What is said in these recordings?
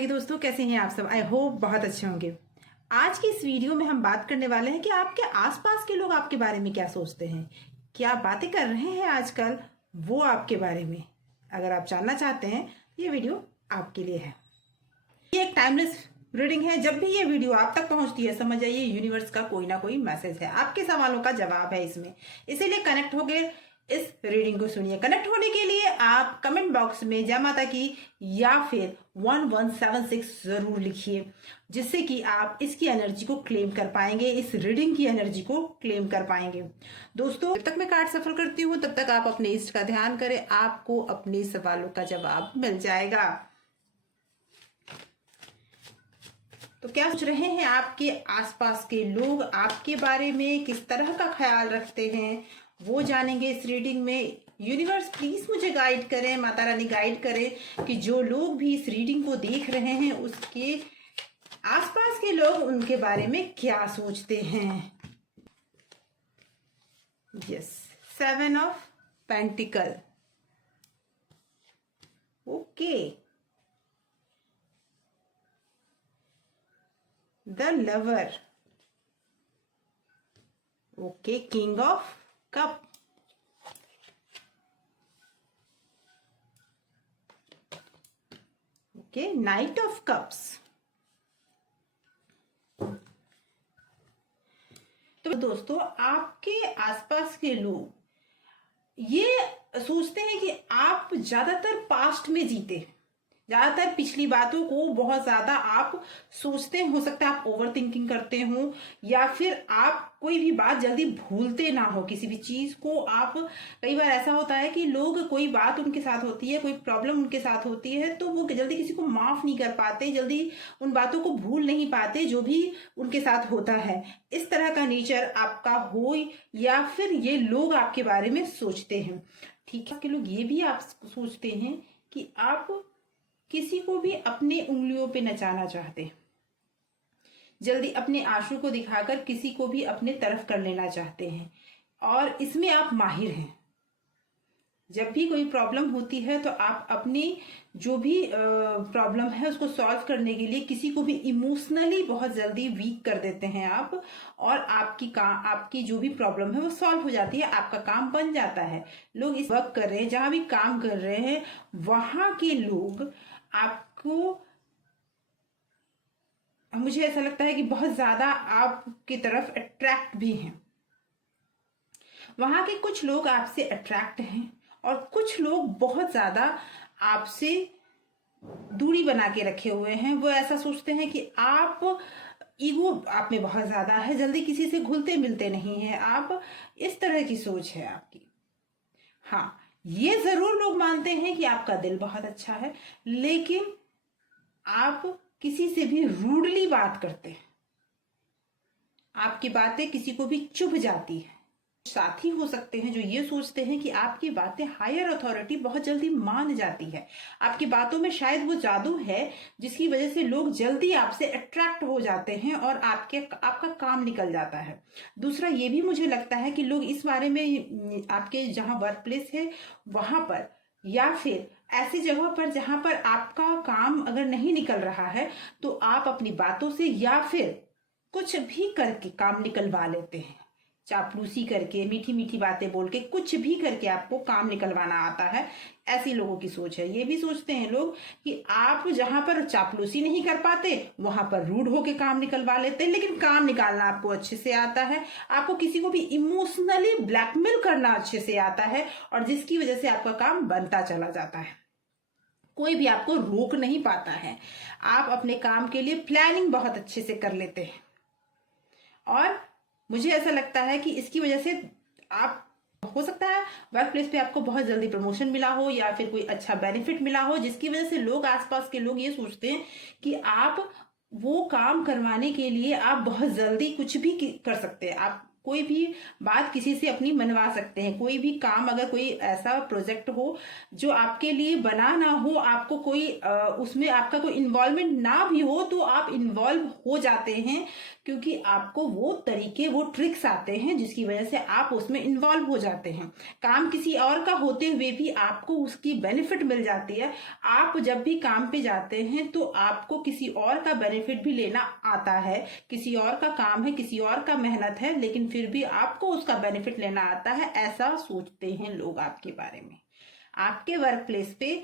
माता की दोस्तों, कैसे हैं आप सब। आई होप बहुत अच्छे होंगे। आज की इस वीडियो में हम बात करने वाले हैं कि आपके आसपास के लोग आपके बारे में क्या सोचते हैं, क्या बातें कर रहे हैं आजकल वो आपके बारे में। अगर आप जानना चाहते हैं तो ये वीडियो आपके लिए है। ये एक टाइमलेस रीडिंग है। जब भी ये वीडियो आप तक पहुंचती है समझ जाइए यूनिवर्स का कोई ना कोई मैसेज है, आपके सवालों का जवाब है इसमें। इसीलिए कनेक्ट हो गए, इस रीडिंग को सुनिए। कनेक्ट होने के लिए आप कमेंट बॉक्स में जय माता की या फिर 1176 जरूर लिखिए, जिससे कि आप इसकी एनर्जी को क्लेम कर पाएंगे, इस रीडिंग की एनर्जी को क्लेम कर पाएंगे। दोस्तों, जब तक मैं कार्ड सफल करती हूँ तब तक आप अपने इष्ट का ध्यान करें, आपको अपने सवालों का जवाब मिल जाएगा। तो क्या सोच रहे हैं आपके आसपास के लोग आपके बारे में, किस तरह का ख्याल रखते हैं, वो जानेंगे इस रीडिंग में। यूनिवर्स प्लीज मुझे गाइड करें, माता रानी गाइड करें कि जो लोग भी इस रीडिंग को देख रहे हैं उसके आसपास के लोग उनके बारे में क्या सोचते हैं। Yes, 7 of pentacle. Okay, the lover. Okay, king of cup. Okay, night of cups. तो दोस्तों, आपके आसपास के लोग ये सोचते हैं कि आप ज्यादातर पास्ट में जीते, ज्यादातर पिछली बातों को बहुत ज्यादा आप सोचते हैं। हो सकता है आप ओवर थिंकिंग करते हो, या फिर आप कोई भी बात जल्दी भूलते ना हो, किसी भी चीज को आप। कई बार ऐसा होता है कि लोग, कोई बात उनके साथ होती है, कोई प्रॉब्लम उनके साथ होती है, तो वो जल्दी किसी को माफ नहीं कर पाते, जल्दी उन बातों को भूल नहीं पाते जो भी उनके साथ होता है। इस तरह का नेचर आपका हो, या फिर ये लोग आपके बारे में सोचते हैं। ठीक है, कि लोग ये भी आप सोचते हैं कि आप किसी को भी अपने उंगलियों पे नचाना चाहते, जल्दी अपने आंसू को दिखाकर किसी को भी अपने तरफ कर लेना चाहते हैं, और इसमें आप माहिर हैं। जब भी कोई प्रॉब्लम होती है तो आप अपनी जो भी प्रॉब्लम है उसको सॉल्व करने के लिए किसी को भी इमोशनली बहुत जल्दी वीक कर देते हैं आप, और आपकी जो भी प्रॉब्लम है वो सॉल्व हो जाती है, आपका काम बन जाता है। लोग इस वर्क कर रहे हैं, जहां भी काम कर रहे हैं वहां के लोग आपको, मुझे ऐसा लगता है कि बहुत ज्यादा आपकी तरफ अट्रैक्ट भी हैं। वहां के कुछ लोग आपसे अट्रैक्ट हैं और कुछ लोग बहुत ज्यादा आपसे दूरी बना के रखे हुए हैं। वो ऐसा सोचते हैं कि आप, ईगो आप में बहुत ज्यादा है, जल्दी किसी से घुलते मिलते नहीं हैं आप, इस तरह की सोच है आपकी। हाँ, ये जरूर लोग मानते हैं कि आपका दिल बहुत अच्छा है, लेकिन आप किसी से भी रूडली बात करते हैं, आपकी बातें किसी को भी चुभ जाती है। साथी हो सकते हैं जो ये सोचते हैं कि आपकी बातें हायर अथॉरिटी बहुत जल्दी मान जाती है, आपकी बातों में शायद वो जादू है जिसकी वजह से लोग जल्दी आपसे अट्रैक्ट हो जाते हैं और आपका काम निकल जाता है। दूसरा ये भी मुझे लगता है कि लोग इस बारे में, आपके जहां वर्क प्लेस है वहां पर, या फिर ऐसी जगह पर जहां पर आपका काम अगर नहीं निकल रहा है तो आप अपनी बातों से या फिर कुछ भी करके काम निकलवा लेते हैं। चापलूसी करके, मीठी मीठी बातें बोल के, कुछ भी करके आपको काम निकलवाना आता है। ऐसी लोगों की सोच है। ये भी सोचते हैं लोग कि आप जहां पर चापलूसी नहीं कर पाते वहां पर रूड होके काम निकलवा लेते हैं, लेकिन काम निकालना आपको अच्छे से आता है। आपको किसी को भी इमोशनली ब्लैकमेल करना अच्छे से आता है, और जिसकी वजह से आपका काम बनता चला जाता है। कोई भी आपको रोक नहीं पाता है। आप अपने काम के लिए प्लानिंग बहुत अच्छे से कर लेते हैं, और मुझे ऐसा लगता है कि इसकी वजह से आप, हो सकता है वर्क प्लेस पे आपको बहुत जल्दी प्रमोशन मिला हो या फिर कोई अच्छा बेनिफिट मिला हो, जिसकी वजह से लोग, आसपास के लोग ये सोचते हैं कि आप वो काम करवाने के लिए आप बहुत जल्दी कुछ भी कर सकते हैं। आप कोई भी बात किसी से अपनी मनवा सकते हैं। कोई भी काम, अगर कोई ऐसा प्रोजेक्ट हो जो आपके लिए बना ना हो, आपको कोई उसमें आपका कोई इन्वॉल्वमेंट ना भी हो, तो आप इन्वॉल्व हो जाते हैं, क्योंकि आपको वो तरीके, वो ट्रिक्स आते हैं जिसकी वजह से आप उसमें इन्वॉल्व हो जाते हैं। काम किसी और का होते हुए भी आपको उसकी बेनिफिट मिल जाती है। आप जब भी काम पे जाते हैं तो आपको किसी और का बेनिफिट भी लेना आता है, किसी और का काम है, किसी और का मेहनत है, लेकिन फिर भी आपको उसका बेनिफिट लेना आता है, ऐसा सोचते हैं लोग आपके बारे में, आपके वर्क प्लेस पे।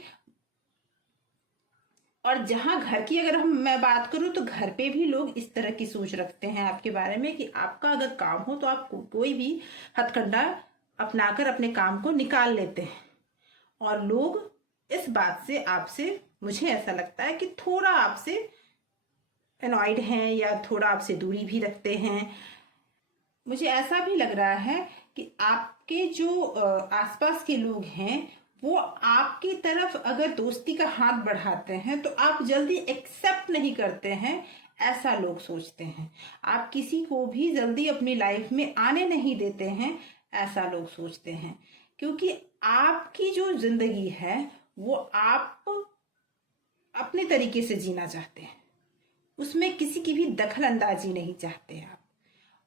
और जहां घर की अगर मैं बात करूं तो घर पे भी लोग इस तरह की सोच रखते हैं आपके बारे में कि आपका अगर काम हो तो आप कोई भी हथकंडा अपनाकर अपने काम को निकाल लेते हैं। और लोग इस बात से आपसे, मुझे ऐसा लगता है कि थोड़ा आपसे अनॉयड हैं या थोड़ा आपसे दूरी भी रखते हैं। मुझे ऐसा भी लग रहा है कि आपके जो आसपास के लोग हैं वो आपकी तरफ अगर दोस्ती का हाथ बढ़ाते हैं तो आप जल्दी एक्सेप्ट नहीं करते हैं, ऐसा लोग सोचते हैं। आप किसी को भी जल्दी अपनी लाइफ में आने नहीं देते हैं, ऐसा लोग सोचते हैं, क्योंकि आपकी जो जिंदगी है वो आप अपने तरीके से जीना चाहते हैं, उसमें किसी की भी दखल अंदाजी नहीं चाहते आप,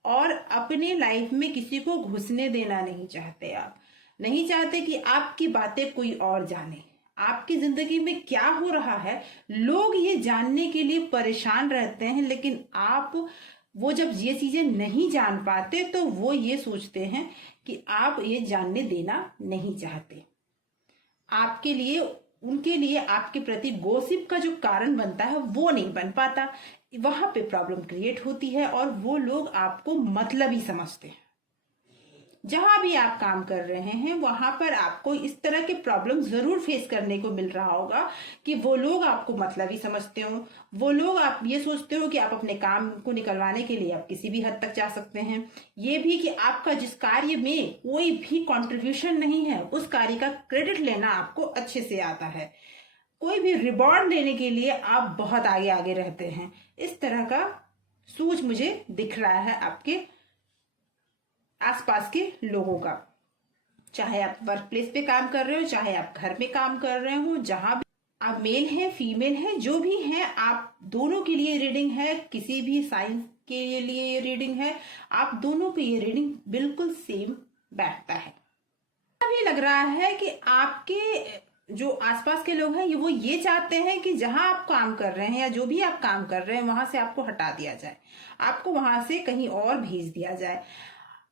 और अपने लाइफ में किसी को घुसने देना नहीं चाहते। आप नहीं चाहते कि आपकी बातें कोई और जाने, आपकी जिंदगी में क्या हो रहा है लोग ये जानने के लिए परेशान रहते हैं, लेकिन आप वो जब ये चीजें नहीं जान पाते तो वो ये सोचते हैं कि आप ये जानने देना नहीं चाहते। आपके लिए, उनके लिए आपके प्रति गॉसिप का जो कारण बनता है वो नहीं बन पाता, वहां पे प्रॉब्लम क्रिएट होती है और वो लोग आपको मतलबी समझते हैं। जहां भी आप काम कर रहे हैं वहां पर आपको इस तरह के प्रॉब्लम जरूर फेस करने को मिल रहा होगा कि वो लोग आपको मतलबी समझते हो, वो लोग, आप ये सोचते हो कि आप अपने काम को निकलवाने के लिए आप किसी भी हद तक जा सकते हैं। ये भी कि आपका जिस कार्य में कोई भी कंट्रीब्यूशन नहीं है उस कार्य का क्रेडिट लेना आपको अच्छे से आता है, कोई भी रिवॉर्ड लेने के लिए आप बहुत आगे आगे रहते हैं। इस तरह का सोच मुझे दिख रहा है आपके आसपास के लोगों का, चाहे आप वर्क प्लेस पे काम कर रहे हो, चाहे आप घर में काम कर रहे हो, जहां भी आप मेल हैं फीमेल हैं जो भी हैं, आप दोनों के लिए रीडिंग है, किसी भी साइंस के लिए ये रीडिंग है, आप दोनों पे ये रीडिंग बिल्कुल सेम बैठता है। अभी लग रहा है कि आपके जो आसपास के लोग हैं वो ये चाहते हैं कि जहां आप काम कर रहे हैं या जो भी आप काम कर रहे हैं वहां से आपको हटा दिया जाए, आपको वहां से कहीं और भेज दिया जाए,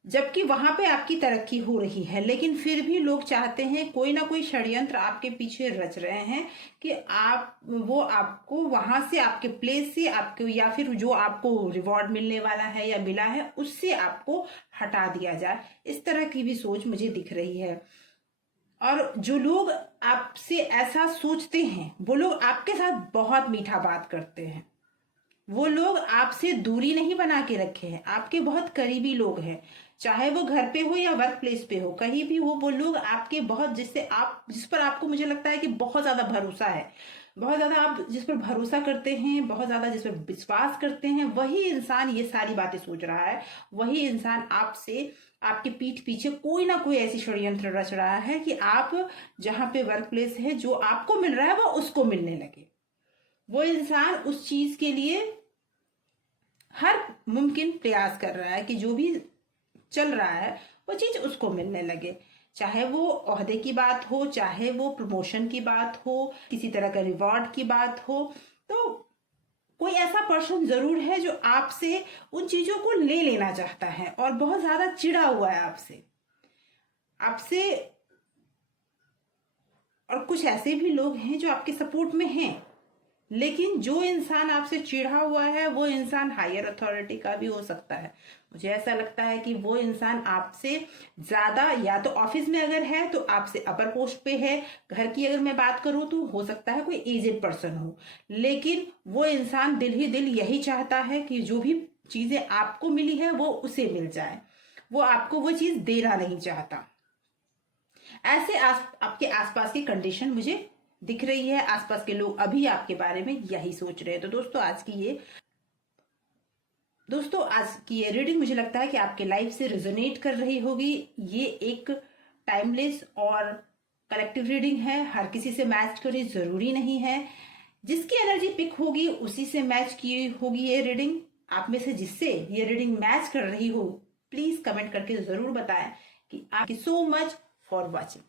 जबकि वहां पे आपकी तरक्की हो रही है। लेकिन फिर भी लोग चाहते हैं, कोई ना कोई षड्यंत्र आपके पीछे रच रहे हैं कि वो आपको वहां से, आपके प्लेस से, आपको या फिर जो आपको रिवॉर्ड मिलने वाला है या मिला है उससे आपको हटा दिया जाए। इस तरह की भी सोच मुझे दिख रही है। और जो लोग आपसे ऐसा सोचते हैं वो लोग आपके साथ बहुत मीठा बात करते हैं, वो लोग आपसे दूरी नहीं बना के रखे हैं, आपके बहुत करीबी लोग हैं, चाहे वो घर पे हो या वर्क प्लेस पे हो, कहीं भी हो, वो लोग आपके बहुत, जिस पर आपको, मुझे लगता है कि बहुत ज्यादा भरोसा है, बहुत ज्यादा आप जिस पर भरोसा करते हैं, बहुत ज्यादा जिस पर विश्वास करते हैं, वही इंसान ये सारी बातें सोच रहा है, वही इंसान आपसे, आपके पीठ पीछे कोई ना कोई ऐसी षड्यंत्र रच रहा है कि आप जहां पे वर्क प्लेस है जो आपको मिल रहा है वो उसको मिलने लगे। वो इंसान उस चीज के लिए हर मुमकिन प्रयास कर रहा है कि जो भी चल रहा है वो चीज उसको मिलने लगे, चाहे वो ओहदे की बात हो, चाहे वो प्रमोशन की बात हो, किसी तरह का रिवॉर्ड की बात हो। तो कोई ऐसा पर्सन जरूर है जो आपसे उन चीजों को ले लेना चाहता है और बहुत ज्यादा चिढ़ा हुआ है आपसे आपसे और कुछ ऐसे भी लोग हैं जो आपके सपोर्ट में हैं, लेकिन जो इंसान आपसे चिढ़ा हुआ है वो इंसान हायर अथॉरिटी का भी हो सकता है। मुझे ऐसा लगता है कि वो इंसान आपसे ज्यादा, या तो ऑफिस में अगर है तो आपसे अपर पोस्ट पे है, घर की अगर मैं बात करूं तो हो सकता है कोई एजेड पर्सन हो, लेकिन वो इंसान दिल ही दिल यही चाहता है कि जो भी चीजें आपको मिली है वो उसे मिल जाए, वो आपको वो चीज देना नहीं चाहता। ऐसे आपके आसपास की कंडीशन मुझे दिख रही है, आसपास के लोग अभी आपके बारे में यही सोच रहे हैं। तो दोस्तों आज की ये दोस्तों आज की ये रीडिंग मुझे लगता है कि आपके लाइफ से रेजोनेट कर रही होगी। ये एक टाइमलेस और कलेक्टिव रीडिंग है, हर किसी से मैच करे जरूरी नहीं है। जिसकी एनर्जी पिक होगी उसी से मैच की होगी ये रीडिंग। आप में से जिससे ये रीडिंग मैच कर रही हो प्लीज कमेंट करके जरूर बताएं कि आप सो मच फॉर वॉचिंग।